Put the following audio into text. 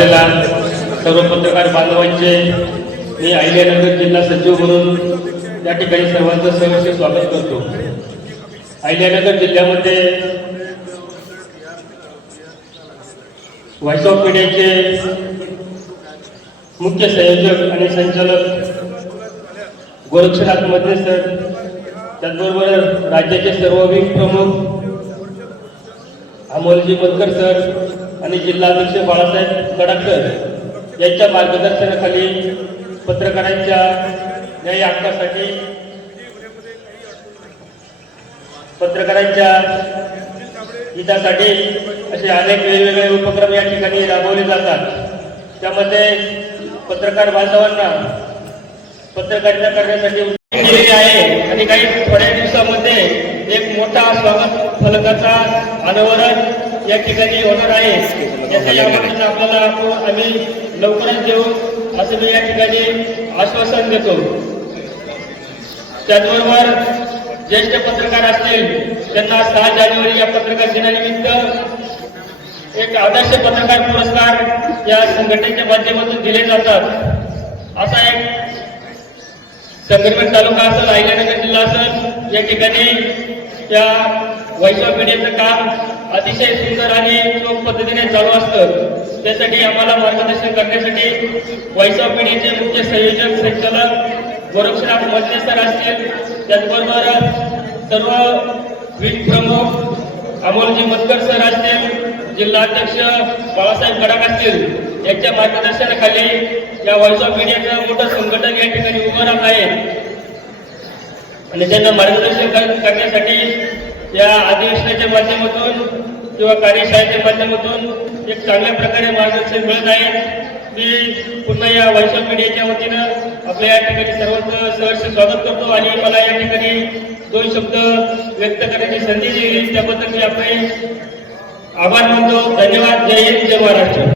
सर्व पत्रकार बांधवांचे मी अहिल्यानगर जिल्हा सचिव म्हणून त्या ठिकाणी सर्वांचं सहर्ष स्वागत करतो. अहिल्यानगर जिल्ह्यामध्ये व्हॉइस ऑफ मीडियाचे मुख्य संयोजक आणि संचालक गोरक्षनाथमध्ये सर त्याचबरोबर राज्याचे सर्व प्रमुख अमोलजी बनकर सर आणि जिल्हाध्यक्ष बाळासाहेब कडाकर यांच्या मार्गदर्शनाखाली पत्रकारांच्या न्याय हक्कासाठी पत्रकारांच्या हितासाठी असे अनेक वेगवेगळे उपक्रम या ठिकाणी राबवले जातात. त्यामध्ये पत्रकार बांधवांना पत्रकारिता करण्यासाठी केलेली आहे आणि काही थोड्या दिवसामध्ये एक मोठा स्वागत फलकाचा अनावरण या ठिकाणी होणार आहे. याचं आपल्याला आम्ही लवकरच देऊ. असं मी या ठिकाणी आश्वासन देतो. त्याचबरोबर ज्येष्ठ पत्रकार असतील त्यांना सहा जानेवारी या पत्रकार दिनानिमित्त एक आदर्श पत्रकार पुरस्कार या संघटनेच्या माध्यमातून दिले जातात. असा एक संगमेश्वर तालुका असेल अहिल्यानगर जिल्हा असेल या ठिकाणी त्या वैष्णव पिढीचं मीडियाचं काम अतिशय सुंदर आणि चोख पद्धतीने चालू असतं. त्यासाठी आम्हाला मार्गदर्शन करण्यासाठी व्हॉइस ऑफ मीडियाचे मुख्य संयोजक संचालक गोरक्षनाथ मजने सर असतील. त्याचबरोबर सर्व विंग प्रमुख अमोलजी मतकर सर असतील जिल्हाध्यक्ष बाळासाहेब गडाख असतील. यांच्या मार्गदर्शनाखाली या व्हॉइस ऑफ मीडियाचं मोठं संघटन या ठिकाणी उभं राहत आहे. आणि त्यांना मार्गदर्शन कर- करण्यासाठी या अधिवेशनाच्या माध्यमातून किंवा कार्यशाळेच्या माध्यमातून एक चांगल्या प्रकारे मार्गदर्शन मिळत आहे. मी पुन्हा या व्हॉइस ऑफ मीडियाच्या वतीनं आपल्या या ठिकाणी सर्वांचं सहर्ष स्वागत करतो आणि मला या ठिकाणी दोन शब्द व्यक्त करण्याची संधी दिली. त्याबद्दल मी आपले आभार मानतो. धन्यवाद. जय हिंद. जय महाराष्ट्र.